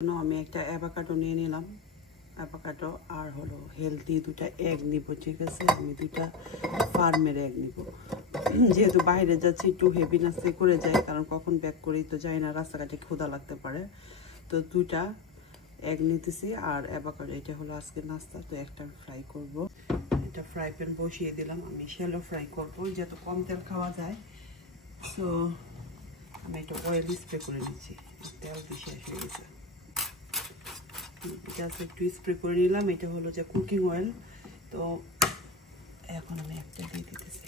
আমি একটা অ্যাভোকাডো নিয়ে নিলাম, অ্যাভোকাডো আর হলো হেলদি দুটা এগ নিব। ঠিক আছে, আমি দুটা ফার্মের এগ নিব। যেহেতু বাইরে যাচ্ছি একটু হেভিনেস করে যায়, কারণ কখন ব্যাক করেই তো যাই না, রাস্তাঘাটে ক্ষুধা লাগতে পারে। তো দুটা এগ নিতেছি আর অ্যাভোকাডো, এটা হলো আজকে নাস্তা। তো একটা ফ্রাই করব। এটা ফ্রাই প্যান বসিয়ে দিলাম, আমি শ্যালো ফ্রাই করবো যেহেতু কম তেল খাওয়া যায়। সো আমি একটু অয়েল স্প্রে করে নিচ্ছি, তেল দিয়ে শেষ হয়ে গেছে। জাস্ট একটু স্প্রে করে নিলাম, এটা হলো যে কুকিং অয়েল। তো এখন আমি একটা দিয়ে দিতেছি।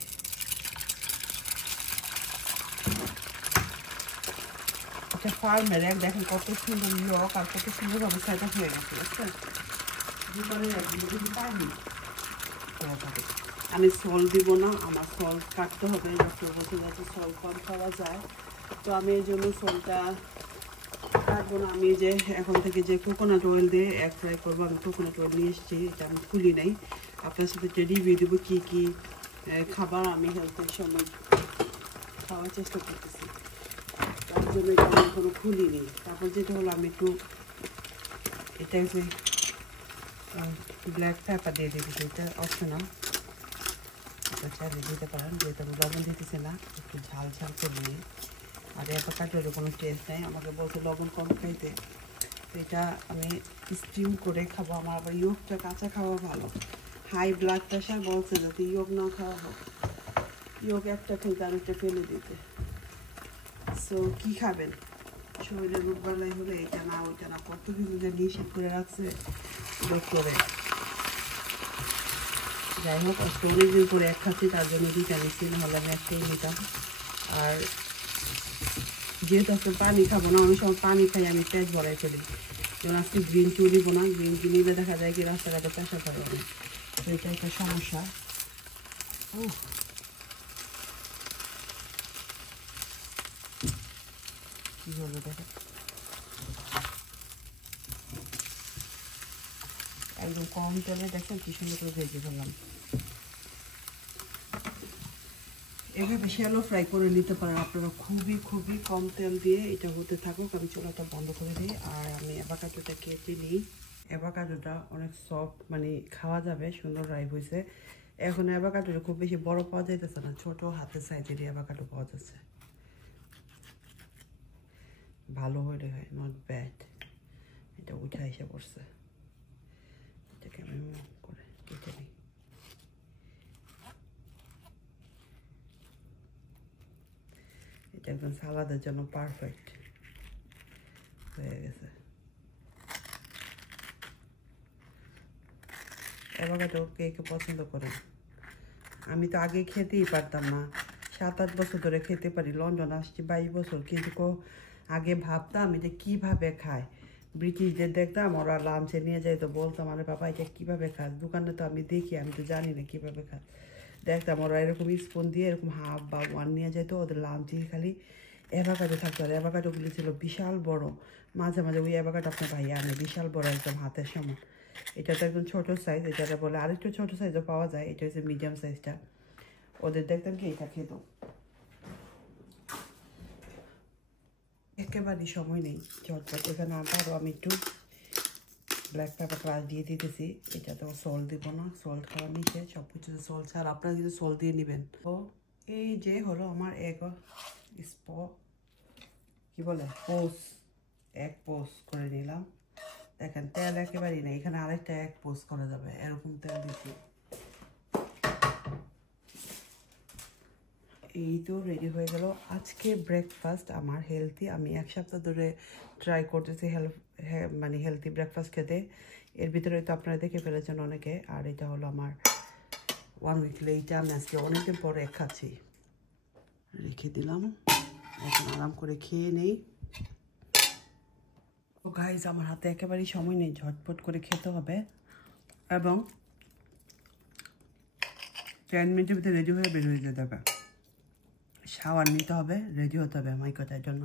এটা ফার্মের এক, দেখেন কত সুন্দর ইয়ক আর কত সুন্দরভাবে সেট আপ হয়ে গেছে। আমি সল্ট দিব না, আমার সল্ট কাটতে হবে। ডক্টর বলছে যাতে সল্ট কম খাওয়া যায়, তো আমি এই জন্য সল্টটা কাটবো না। আমি যে এখন থেকে যে কোকোনাট অয়েল দিয়ে এগ ফ্রাই করবো, আমি কোকোনাট অয়েল নিয়ে এসেছি, এটা আমি খুলি নাই। আপনার সাথে একটা রিভিউ দেবো কী কী খাবার আমি হেলথের সময় খাওয়ার চেষ্টা করতেছি, তার জন্য এটা আমি এখনো খুলিনি। তারপর যেটা হলো আমি একটু এটা যে ব্ল্যাক পেপার দিয়ে দিতেছি, এটা অপশনাল, এটা চালিয়ে দিতে পারেন, যেহেতু আমি লবণ দিতেছি না, একটু ঝাল ঝাল করে নিই। আর অ্যাভোকাডোরও কোনো টেস্ট নেই, আমাকে বলছে লবণ কম খাইতে। তো এটা আমি স্টিম করে খাবো। আমার আবার ইয়োগটা কাঁচা খাওয়া ভালো। হাই ব্লাড প্রেশার বলছে যাতে ইয়োগ না খাওয়া হোক, ইয়োগ একটা খেতে আরেকটা ফেলে দিতে। সো কী খাবেন, শরীরের রোগবালাই হলে এটা না ওইটা না, কত কিছু যে নিষেধ করে রাখছে ডক্টরে। যাই হোক, আজকে অনেকদিন করে এক খাচ্ছি, তার জন্য দুইটা নিচ্ছি, নাহলে আমি একটাই নিতাম। আর যেহেতু আজকে পানি খাবো না, অনেক সময় পানি খাই আমি পেট ভরাই ফেলি। যেমন আজকে গ্রিন টি নিব না, গ্রিন টি নিলে দেখা যায় কি রাস্তাঘাটে পেশা করে অনেক, তো এটা একটা সমস্যা। কী হলো দেখো, একদম কম তেলে দেখেন কি সুন্দর করে ভেজে ফেললাম। এভাবে শ্যালো ফ্রাই করে নিতে পারেন আপনারা, খুবই খুবই কম তেল দিয়ে। এটা হতে থাকুক, আমি চুলাটা বন্ধ করে দিই আর আমি অ্যাভোকাডোটা কেটে নিই। অ্যাভোকাডোটা অনেক সফট, মানে খাওয়া যাবে, সুন্দর রাই হয়েছে। এখন অ্যাভোকাডোটা খুব বেশি বড় পাওয়া যাইতেছে না, ছোটো হাতের সাইজেরই অ্যাভোকাডো পাওয়া যাচ্ছে, ভালো হলে হয়, নট ব্যাড। এটা উঠে এসে পড়ছে, এটাকে আমি করে কেটে নিই। এটা একদম সালাদের জন্য পারফেক্ট হয়ে গেছে। অ্যাভোকাডো কে কে পছন্দ করেন? আমি তো আগে খেতেই পারতাম না, 7-8 বছর ধরে খেতে পারি। লন্ডন আসছি 22 বছর, কিন্তু আগে ভাবতাম এটা কীভাবে খায়। ব্রিটিশদের দেখতাম ওরা লাঞ্চে নিয়ে যায়, তো বলতাম আরে বাবা এটা কীভাবে খাস, দোকানে তো আমি দেখি, আমি তো জানি না কীভাবে খাস। দেখতাম ওরা এরকম স্পুন দিয়ে এরকম হাফ বা ওয়ান নিয়ে যেত, ওদের লাঞ্চে খালি অ্যাভোকাডো থাকতো। আর অ্যাভোকাডোগুলি ছিল বিশাল বড়, মাঝে মাঝে ওই অ্যাভোকাডো আপনার ভাইয়া আনে বিশাল বড়, একদম হাতের সমান। এটা তো একদম ছোটো সাইজ, এটা বলে আরেকটু ছোটো সাইজও পাওয়া যায়, এটা হচ্ছে মিডিয়াম সাইজটা। ওদের দেখতাম কি এটা খেত। একেবারেই সময় নেই, ঝটপট। এখানে আবারও আমি একটু ব্ল্যাক পেপার ক্রাশ দিয়ে দিতেছি। এটাতেও সল্ট দিব না, সল্ট খাওয়া নিচে সব কিছুতে সল্ট ছাড়া, আপনারা কিন্তু সল্ট দিয়ে নেবেন। তো এই যে হলো আমার কি বলে এক পোস্ট করে নিলাম। দেখেন তেল একেবারেই নেই, এখানে আরেকটা এক পোস্ট করা যাবে, এরকম তেল দিচ্ছি। এই তো রেডি হয়ে গেল আজকে ব্রেকফাস্ট আমার হেলদি। আমি 1 সপ্তাহ ধরে ট্রাই করতেছি মানে হেলদি ব্রেকফাস্ট খেতে। এর ভিতরে তো আপনারা দেখে ফেলেছেন অনেকে। আর এটা হলো আমার 1 উইকলি, এইটা আমি আজকে অনেকদিন পরে খাচ্ছি। রেখে দিলাম, এখন আরাম করে খেয়ে নেই। ও গাইজ, আমার হাতে একেবারেই সময় নেই, ঝটপট করে খেতে হবে এবং 10 মিনিটের ভিতরে রেডি হয়ে বের হয়ে যেতে হবে। শাওয়ার নিতে হবে, রেডি হতে হবে, মাই কথার জন্য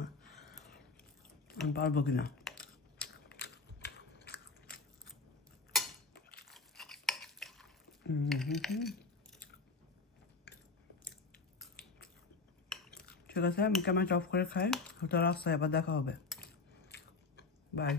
আমি পারবো কিনা। ঠিক আছে, আমি ক্যামেরাটা অফ করে খাই, হয়তো রাস্তায় আবার দেখা হবে। বাই।